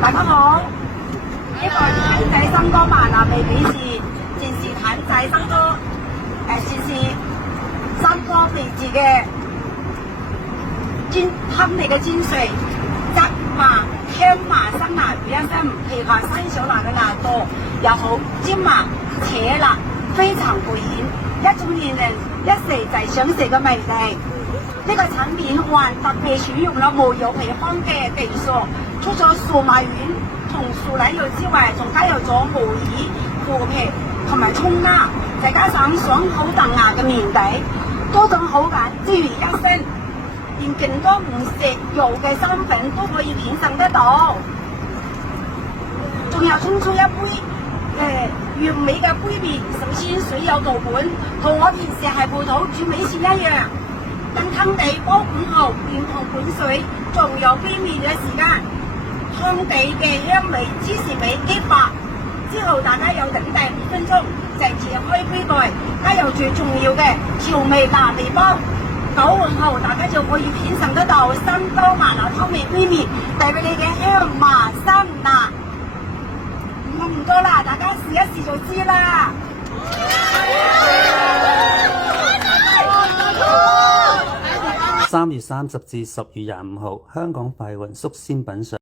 大家好，呢個譚仔生哥麻辣味美食，正是譚仔生哥正是生哥秘製嘅湯嚟嘅精髓，汁麻香麻辛辣魚一身，配合生小辣嘅辣度，又好尖麻且辣，非常過癮，一種令人一食就想食嘅味道。呢個產品還特別選用了無油配方嘅技術，除咗粟米丸同素奶油之外，仲加入咗木耳、腐皮同埋蔥芽，再加上爽口彈牙嘅麵底，多種口感之餘一身，連勁多唔食肉嘅新粉都可以品嚐得到。仲有沖出一杯原味嘅杯麵，首先水有道本，同我平時係葡萄煮美式一樣。等湯底煲滾後，變同滾水，仲有杯麵嘅時間，湯底嘅香味、芝士味激發之後，大家有等待5分鐘，就揭開杯蓋，加入最重要嘅調味大味包。攪勻後，大家就可以品嚐得到生哥麻辣湯味杯麵帶俾你嘅香麻辛辣。唔多啦，大家試一試就知啦。3月30至10月25號，香港快運率先品嘗。